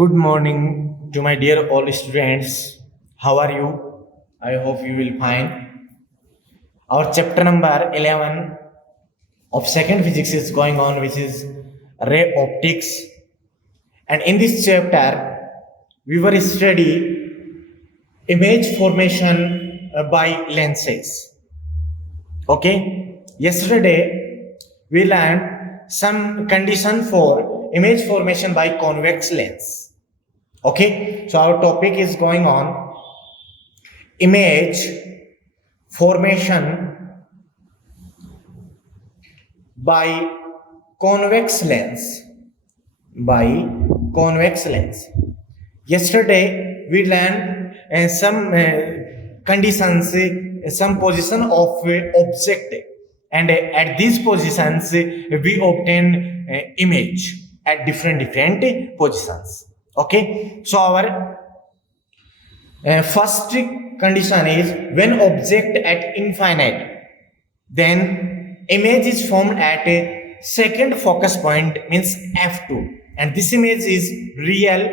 Good morning to my dear all students. How are you? I hope you will fine. Our chapter number 11 of second physics is going on, which is ray optics. And in this chapter, we were study image formation by lenses. Okay. Yesterday, we learned some condition for image formation by convex lens. Okay, so our topic is going on image formation by convex lens. Yesterday we learned some conditions, some position of object, and at these positions we obtain image at different positions. Okay, so our first condition is when object at infinite, then image is formed at a second focus point, means f2, and this image is real,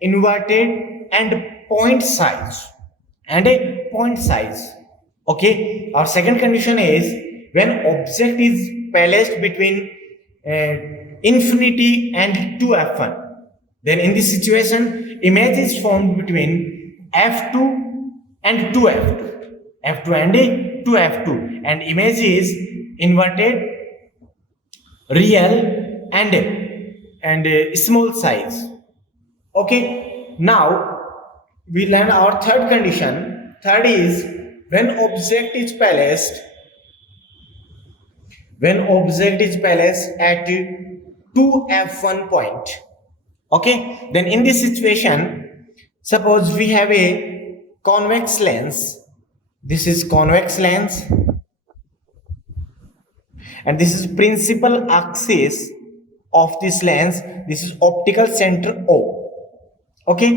inverted, and point size. Okay, our second condition is when object is placed between infinity and 2f1, then in this situation image is formed between f2 and 2f2, and image is inverted, real, and small size. Okay, now we learn our third condition. Third is when object is placed at 2f1 point. Okay, then in this situation, suppose we have a convex lens. This is convex lens, and this is principal axis of this lens. This is optical center O. Okay,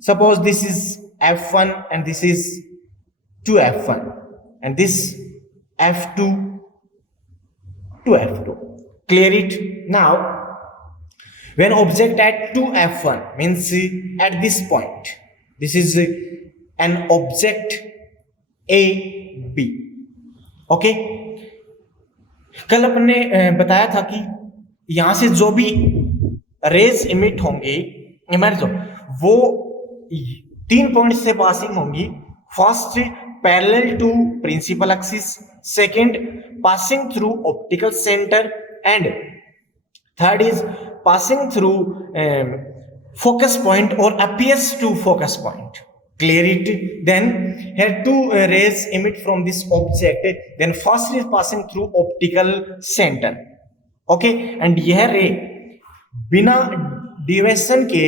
suppose this is f1 and this is 2f1, and this f2 to f2. Clear it? Now, when object at 2f1 means at this point, this is an object A B. Okay, कल अपने बताया था कि यहां से जो भी raise emit होंगे वो 3 पॉइंट से पासिंग होंगी. First parallel to principal axis, second passing through optical centre, and third is passing through focus point or appears to focus point. Clear it? Then here two rays emit from this object. Then first is passing through optical center. Okay, and यह ray बिना deviation के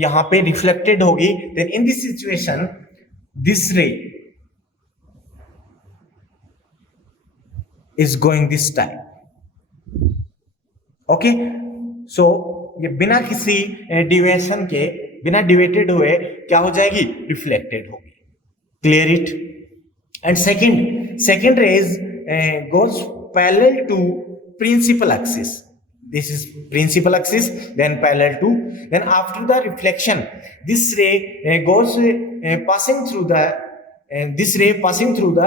यहाँ पे reflected होगी. Then in this situation, this ray is going this type. Okay. सो ये बिना किसी deviation के, बिना डिवेटेड हुए क्या हो जाएगी? रिफ्लेक्टेड होगी. Clear it? And second rays goes parallel to principal axis. This is principal axis, then parallel to, then after the reflection this ray goes passing through the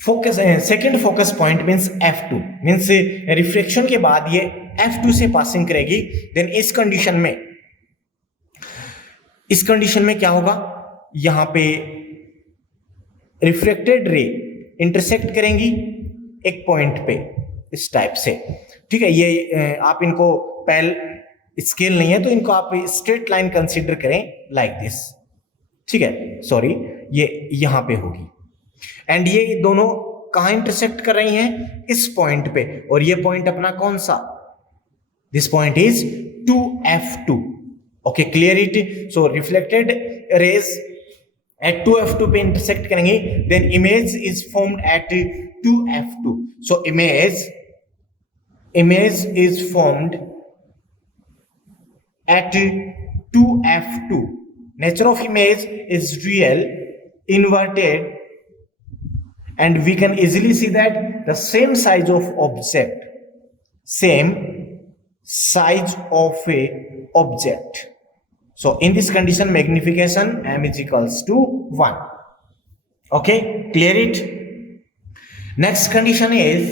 focus, second focus point means f2, means reflection के बाद ये f2 से passing करेगी. Then इस condition में क्या होगा? यहां पे रिफ्लेक्टेड रे इंटरसेक्ट करेंगी एक पॉइंट पे इस टाइप से. ठीक है, ये आप इनको स्केल नहीं है तो इनको आप स्ट्रेट लाइन कंसीडर करें लाइक दिस. ठीक है, सॉरी, ये यहां पे होगी, एंड ये दोनों कहां इंटरसेक्ट कर रही हैं? इस पॉइंट पे. और ये पॉइंट अपना कौन सा? This point is 2f2. Okay, clear it? So reflected rays at 2f2 पे इंटरसेक्ट करेंगे, then image is formed at 2f2. So image is formed at 2f2. Nature of image is real, inverted, and we can easily see that the same size of object object. So in this condition, magnification m is equals to 1. Okay, clear it? Next condition is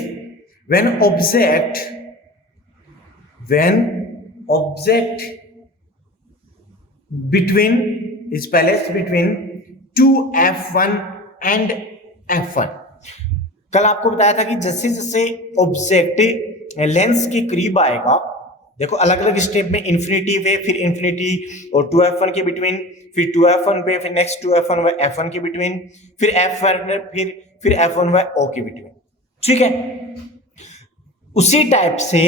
when object between is placed between 2f1 and f1. कल आपको बताया था कि जैसे जैसे object lens के करीब आएगा, देखो अलग अलग स्टेप में इन्फिनिटी पे, फिर इन्फिनिटी और 2f1 के बिटवीन, फिर 2f1 पे, फिर नेक्स्ट 2f1 व f1 के बिटवीन, फिर f1 फिर f1 व o के बिटवीन. ठीक है, उसी टाइप से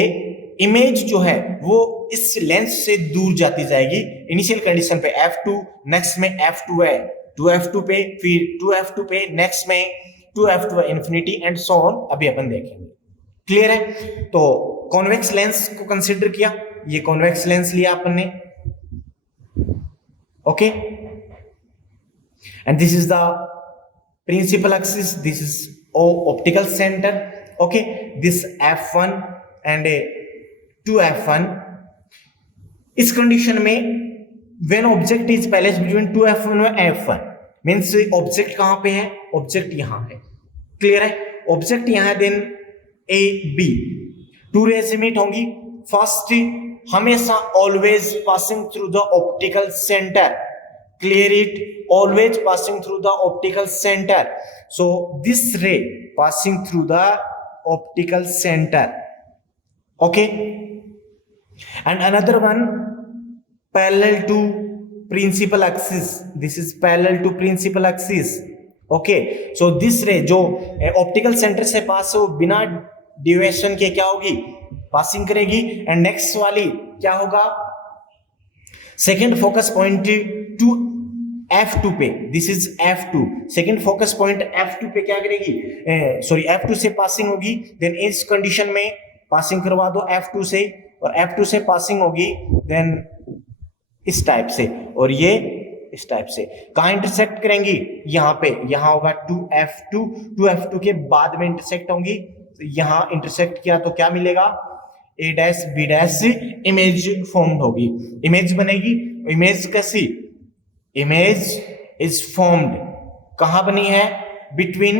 इमेज जो है वो इस लेंस से दूर जाती जाएगी. इनिशियल कंडीशन पे f2, नेक्स्ट में f2 है, 2f2 पे, फिर 2f2 पे, नेक्स्ट में 2f2 infinity and so on. अभी अपन देखेंगे. क्लियर है? तो कॉन्वेक्स लेंस को कंसीडर किया, ये कॉन्वेक्स लेंस लिया अपन ने. Okay, and this is the principal axis, this is optical centre. Okay, this f1 and 2f1. इस कंडीशन में when object is placed between 2f1 और f1 मींस ऑब्जेक्ट कहां पे है? ऑब्जेक्ट यहां है. क्लियर है? ऑब्जेक्ट यहां है, then A B, two rays meet होंगी. फर्स्ट हमेशा always passing through the optical centre. Clear it? Always passing through the optical centre. So this ray passing through the optical centre. Okay, and another one parallel to principal axis. This is parallel to principal axis. Okay, so this ray जो optical centre से पास हो बिना deviation के क्या होगी? Passing करेगी. And next वाली क्या होगा? Second focus point two f2 पे, this is f2, second focus point f2 पे क्या करेगी? सॉरी, f2 से पासिंग होगी. देन इस कंडीशन में पासिंग करवा दो f2 से, और f2 से पासिंग होगी देन इस टाइप से, और ये इस टाइप से. कहां इंटरसेक्ट करेंगी? यहां पे. यहां होगा 2f2, 2f2 के बाद में इंटरसेक्ट होंगी. यहां इंटरसेक्ट किया तो क्या मिलेगा? a dash b dash image formed होगी. इमेज बनेगी. इमेज कैसी? इमेज इज फॉर्म्ड कहां बनी है? बिटवीन,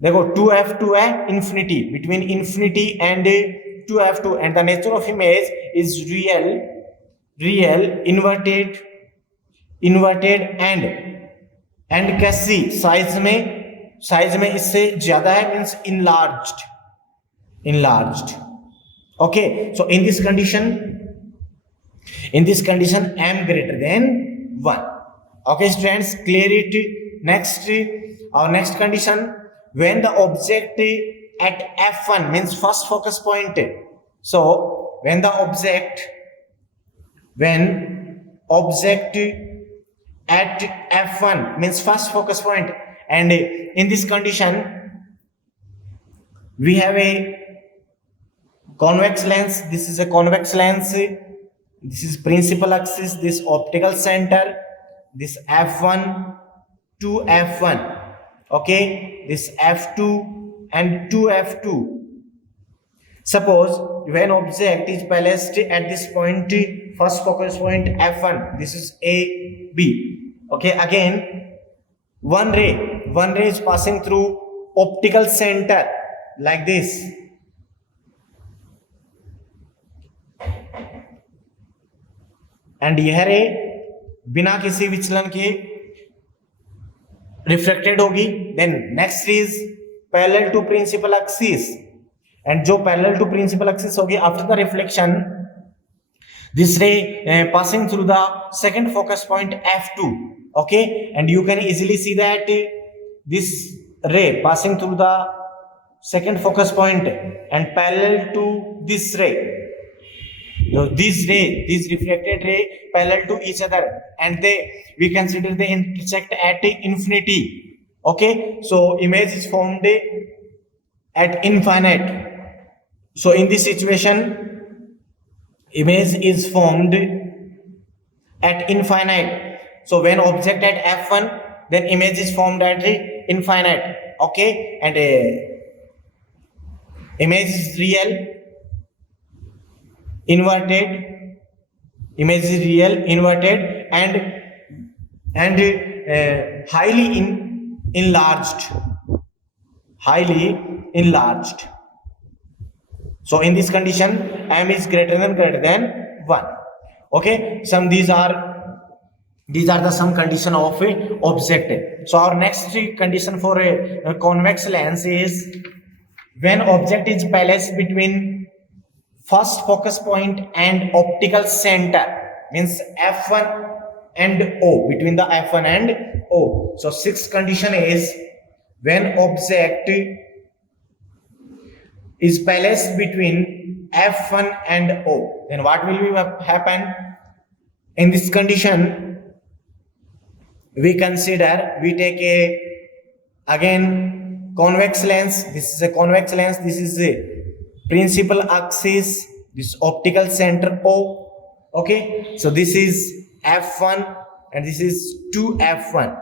देखो 2f2 है infinity, between infinity and 2f2, and the nature of image is real, inverted and कैसी? साइज में इससे ज्यादा है, means enlarged. Okay, so in this condition m greater than 1. Okay students, clear it? Next, our next condition, when the object at f1 means first focus point. So when object at f1 means first focus point, and in this condition we have a convex lens. This is a convex lens, this is principal axis, this optical center, this f1 to f1. Okay, this f2 and 2f2. Suppose when object is placed at this point, first focus point f1, this is a b. Okay, again one ray is passing through optical center like this. And यह ray बिना किसी विचलन के reflected होगी. Then next is parallel to principal axis, and जो parallel to principal axis होगी after the reflection, this ray passing through the second focus point f2. Okay, and you can easily see that this ray passing through the second focus point and parallel to this ray. So this reflected ray parallel to each other, and we consider they intersect at infinity. Okay, so image is formed at infinite. So in this situation, image is formed at infinite. So when object at f1, then image is formed at infinite. Okay, and image is real, inverted image is real, inverted, and highly enlarged. So in this condition, m is greater than 1. Okay, these are the some condition of a object. So our next condition for a convex lens is when object is placed between first focus point and optical center, means f1 and o, between the f1 and o. So sixth condition is when object is placed between f1 and o, then what will happen? In this condition, we take a again convex lens. This is a convex lens, this is a principal axis, this optical center O. Okay, so this is f1 and this is 2f1,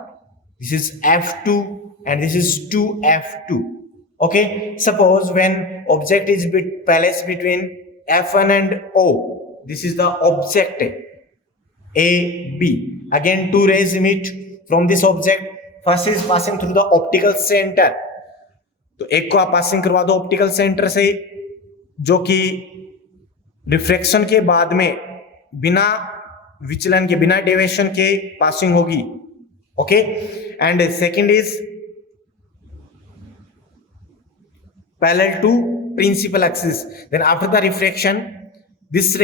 this is f2 and this is 2f2. Okay, suppose when object is placed between f1 and o, this is the object a, B. Again, two rays emit from this object. First is passing through the optical center. तो एक को आप passing करवा दो optical centre से, जो कि refraction के बाद में बिना विचलन के, बिना डेविएशन के पासिंग होगी. Okay, and second is parallel to principal axis. Then after the refraction this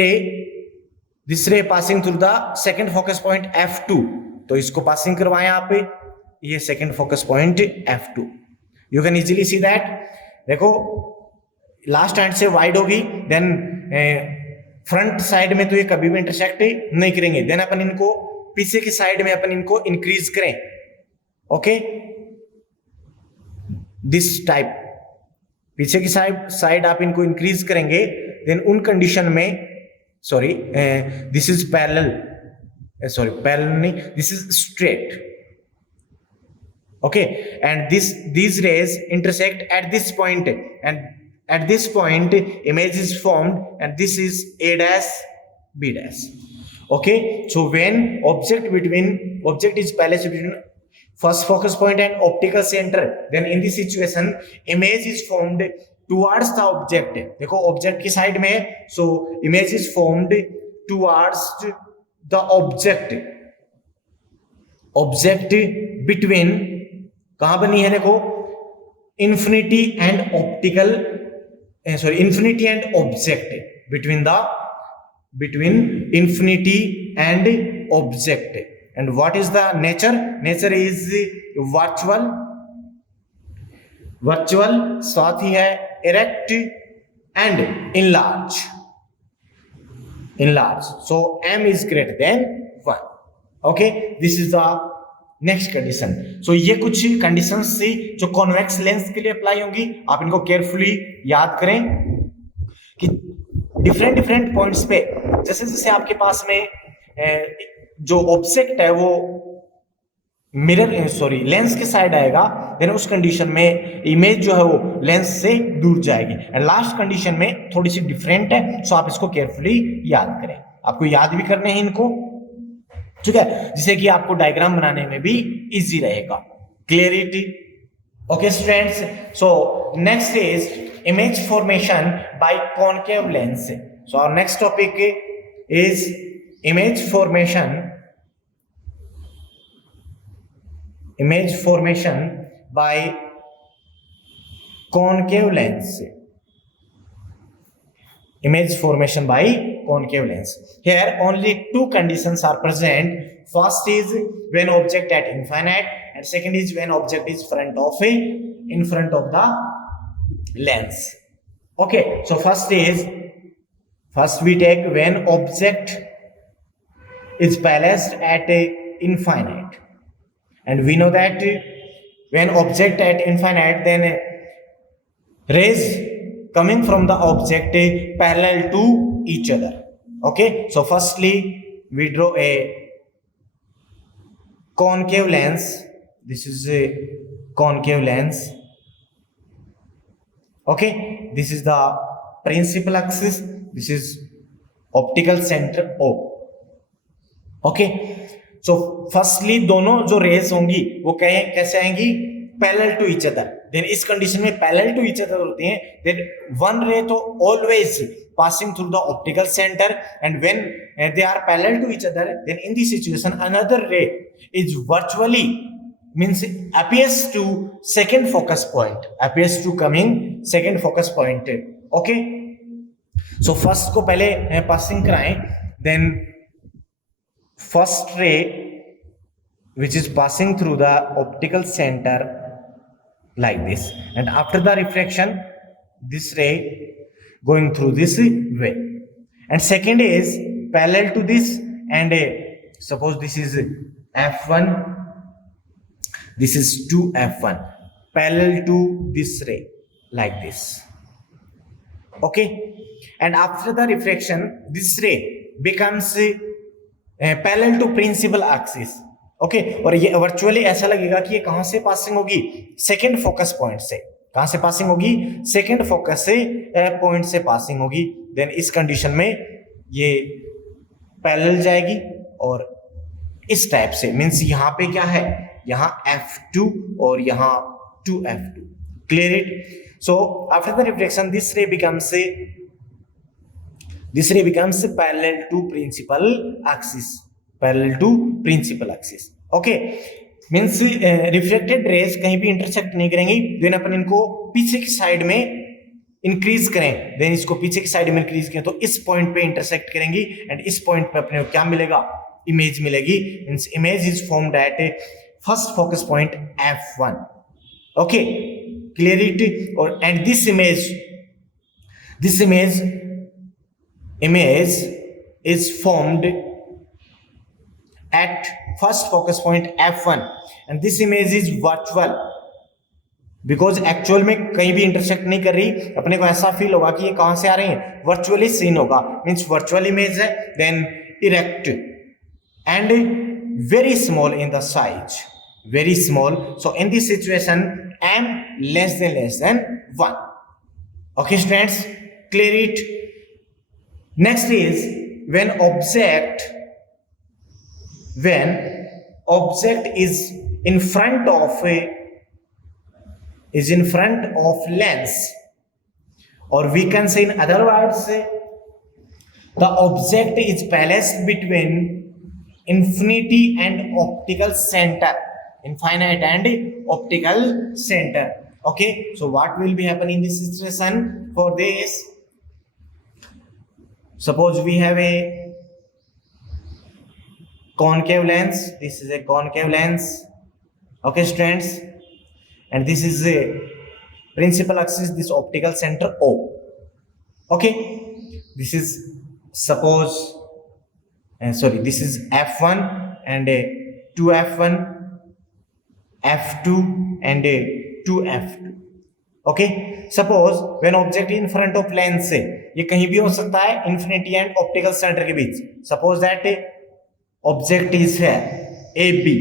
ray passing through the second focus point f2. तो इसको पासिंग करवाएं आप, ये second focus point f2. You can easily see that. देखो last end से wide होगी, then front side में तो ये कभी भी इंटरसेक्ट नहीं करेंगे. देन अपन इनको पीछे की साइड में अपन इनको इंक्रीज करें. ओके, दिस टाइप पीछे की साइड आप इनको इंक्रीज करेंगे, देन उन कंडीशन में this is parallel नहीं, this is straight. Okay, and these rays intersect at this point, and at this point image is formed, and this is a dash b dash. Okay, so when object is placed between first focus point and optical center, then in this situation image is formed towards the object. देखो object की side में, so image is formed towards the object between, कहां बनी है देखो, infinity and object, between infinity and object. And what is the nature is virtual, साथ ही है erect and enlarge. So m is greater than 1. Okay, this is the next condition. So ये कुछ conditions थी जो convex lens के लिए apply होंगी. आप इनको केयरफुली याद करें कि डिफरेंट पॉइंट्स पे, जैसे आपके पास में जो ऑब्जेक्ट है वो लेंस के साइड आएगा, देन उस कंडीशन में इमेज जो है वो लेंस से दूर जाएगी. एंड लास्ट कंडीशन में थोड़ी सी डिफरेंट है, सो आप इसको केयरफुली याद करें. आपको याद भी करने हैं इनको, ठीक है, जिससे कि आपको डायग्राम बनाने में भी इजी रहेगा. Clarity? Okay students, so next is image formation by concave lens. So our next topic is image formation by concave lens. Image formation by concave lens. Here only two conditions are present. First is when object at infinite, and second is when object is in front of the lens. Okay, so first we take when object is placed at infinite. And we know that when object at infinite, then rays coming from the object parallel to each other. Okay, so firstly we draw a concave lens. This is a concave lens. Okay, this is the principal axis, this is optical center O. Okay, so firstly दोनों जो रेज होंगी वो कैसे आएंगी, parallel to each other. Then इस condition में parallel to each other होती हैं, देन वन रे तो always passing through the optical center, and when they are parallel to each other, then in this situation another ray is virtually means appears to second focus point, appears to coming second focus point. Okay, so first को पहले passing कराएं, then first ray which is passing through the optical center like this, and after the refraction this ray going through this way, and second is parallel to this, and suppose this is f1, this is 2f1 parallel to this ray like this. Okay, and after the refraction this ray becomes parallel to principal axis. Okay, और ये virtually ऐसा लगेगा कि ये कहां से passing होगी, second focus point से। कहां से पासिंग होगी, सेकेंड फोकस से पॉइंट से पासिंग होगी। देन इस कंडीशन में ये पैरेलल जाएगी और इस टाइप से, मींस यहां पे क्या है, यहां f2 और यहां 2f2। Clear it? So after the reflection this रे becomes parallel to principal axis, parallel to principal axis. Okay, means reflected raise कहीं भी इंटरसेक्ट नहीं करेंगी। देन अपन इनको पीछे की साइड में इंक्रीज करें, देन इसको पीछे की साइड में इंक्रीज करें तो इस पॉइंट पे इंटरसेक्ट करेंगी, एंड इस पॉइंट पे अपने को क्या मिलेगा, इमेज मिलेगी। Means image is formed at first focus point f1। Okay, clear it? और and this image is formed at first focus point f1, and this image is virtual because actual में कहीं भी इंटरसेक्ट नहीं कर रही। अपने को ऐसा फील होगा कि ये कहां से आ रही है, वर्चुअली सीन होगा, मींस वर्चुअल इमेज है। Then erect and very small in the size, very small. So in this situation m less than 1। okay students, clear it? Next is when object is in front of lens, or we can say in other words the object is placed between infinity and optical center, infinite and optical center. Okay, so what will be happening in this situation? For this, suppose we have a concave lens, this is a concave lens. Okay students, and this is a principal axis, this optical center O. Okay, this is suppose this is f1 and 2f1, f2 and 2f2. Okay, suppose when object in front of lens से, ये कहीं भी हो सकता है infinity and optical centre के बीच। Suppose that object is है A B,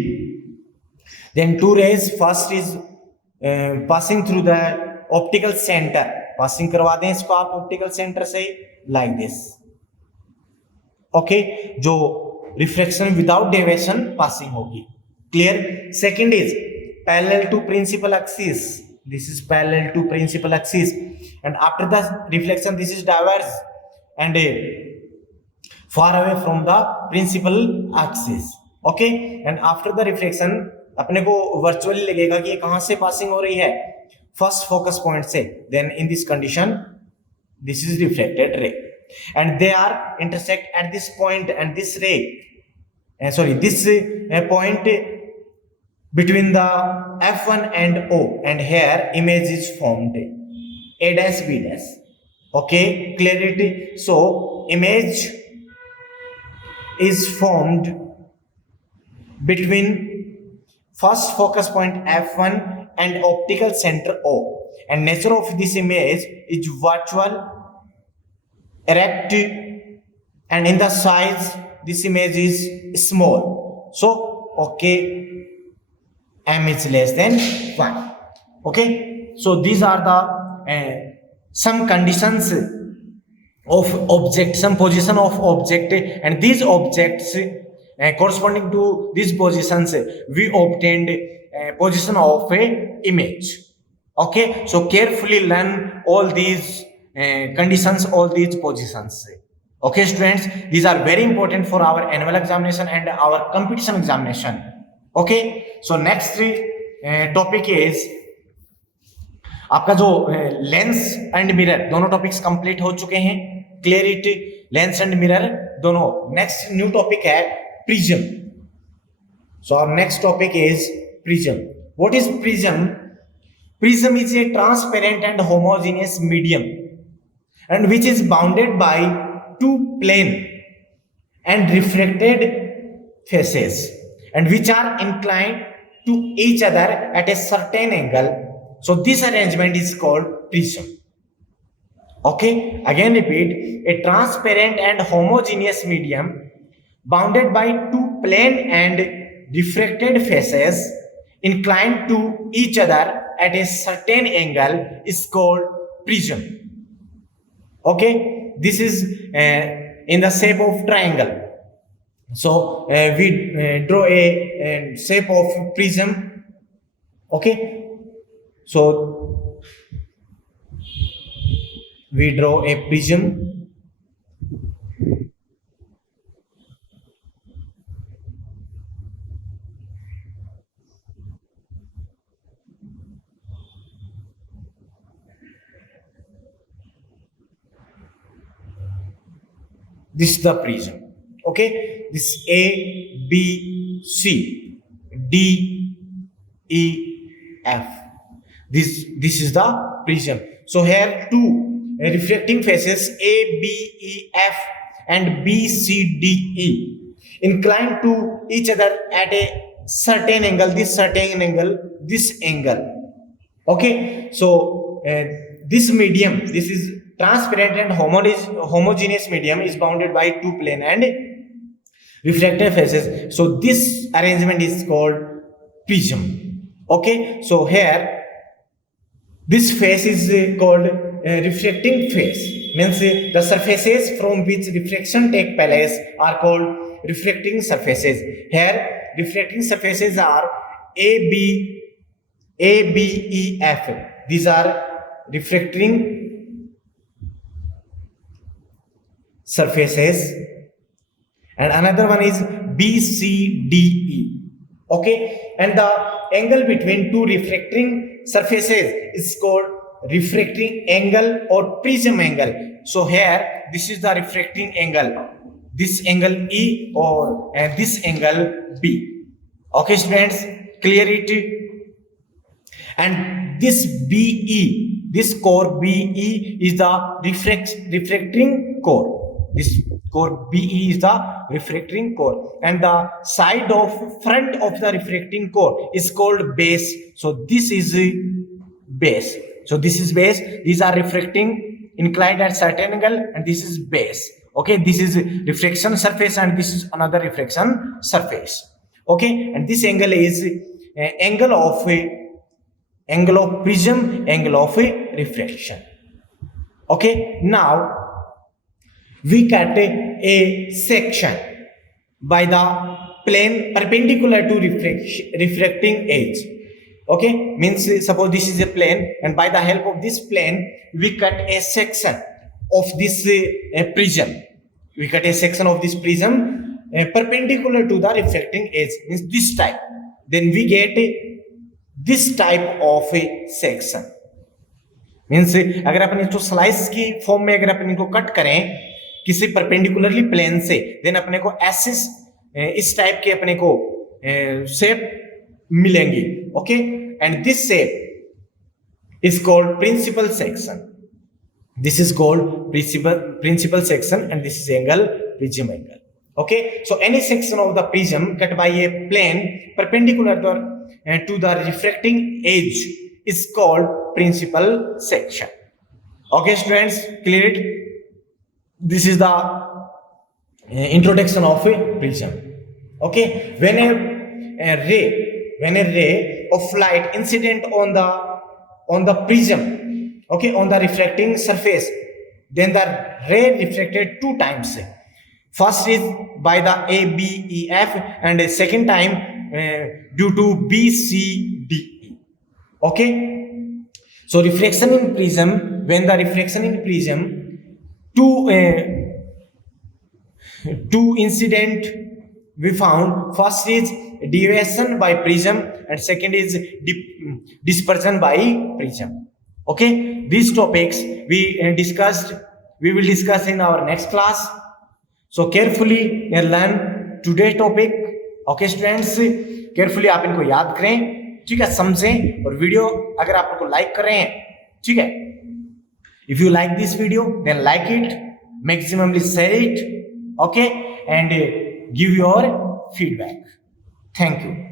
then two rays, first is passing through the optical centre, passing करवा दें इसको आप ऑप्टिकल सेंटर से लाइक दिस। ओके, जो रिफ्लेक्शन विदाउट डेविएशन पासिंग होगी। Clear? Second is parallel to principal axis, this is parallel to principal axis, and after the reflection this is diverge and far away from the principal axis. Okay, and after the reflection अपने को virtually लगेगा कि ये कहां से passing हो रही है, फर्स्ट फोकस पॉइंट से। Then in this condition this is reflected ray, and they are intersect at this point, and this ray this point between the f1 and O, and here image is formed a dash b dash. Okay, clarity? So image is formed between first focus point f1 and optical center O, and nature of this image is virtual, erect, and in the size this image is small. So okay, m is less than 1. Okay, so these are the some conditions of object, some position of object, and these objects corresponding to these positions, we obtained position of a image. Okay, so carefully learn all these conditions, all these positions. Okay, students, these are very important for our annual examination and our competition examination. Okay, so next topic is आपका जो lens and mirror, दोनों topics complete हो चुके हैं. Clarity, lens and mirror दोनों. Next new topic है prism. So our next topic is prism. What is prism? Prism is a transparent and homogeneous medium and which is bounded by two plane and reflected faces and which are inclined to each other at a certain angle. So this arrangement is called prism. Okay, again repeat, a transparent and homogeneous medium bounded by two plane and refracted faces inclined to each other at a certain angle is called prism. Okay, this is in the shape of triangle. So we draw a shape of prism. Okay, so we draw a prism. This is the prism. Okay, this A, B, C, D, E, F. This is the prism. So here two reflecting faces A, B, E, F and B, C, D, E inclined to each other at a certain angle. This certain angle, this angle. Okay, so this medium, this is transparent and homogeneous medium, is bounded by two plane and reflected faces. So this arrangement is called prism. Okay, so here this face is called reflecting face, means the surfaces from which reflection take place are called reflecting surfaces. Here reflecting surfaces are A, B, E, F. These are reflecting surfaces, and another one is B, C, D, E. Okay, and the angle between two reflecting surfaces is called refracting angle or prism angle. So here this is the refracting angle, this angle E or this angle B. Okay students, clear it? And this BE, this core BE is the refracting core. This core BE is the refracting core, and the side of front of the refracting core is called base. So this is base. So this is base. These are refracting inclined at certain angle, and this is base. Okay, this is reflection surface, and this is another reflection surface. Okay, and this angle is angle of prism, angle of refraction. Okay, now we cut a section by the plane perpendicular to refracting edge. Okay, means suppose this is a plane, and by the help of this plane we cut a section of this prism. We cut a section of this prism perpendicular to the refracting edge, means this type. Then we get this type of a section. Means अगर अपन इसको slice की form में अगर अपन इनको cut करें किसी perpendicularly plane से, then अपने को ऐसे इस टाइप के अपने को शेप मिलेंगी. Okay, and this shape is called principal section. This is called principal section, and this is angle prism angle. Okay, so any section of the prism cut by a plane perpendicular to the refracting edge is called principal section. Okay students, clear it? This is the introduction of a prism. Okay, when a ray of light incident on the prism, okay, on the reflecting surface, then the ray reflected two times. First is by the A, B, E, F, and a second time due to B, C, D, E. Okay. So reflection in prism, when the reflection in prism, two incident we found. First is deviation by prism and second is dispersion by prism. Okay, these topics we will discuss in our next class. So carefully learn today's topic. Okay students, carefully आप इनको याद करें, ठीक है, समझें, और video अगर आप इनको लाइक कर रहे हैं, ठीक है, if you like this video then like it, maximally share it, okay, and give your feedback. Thank you.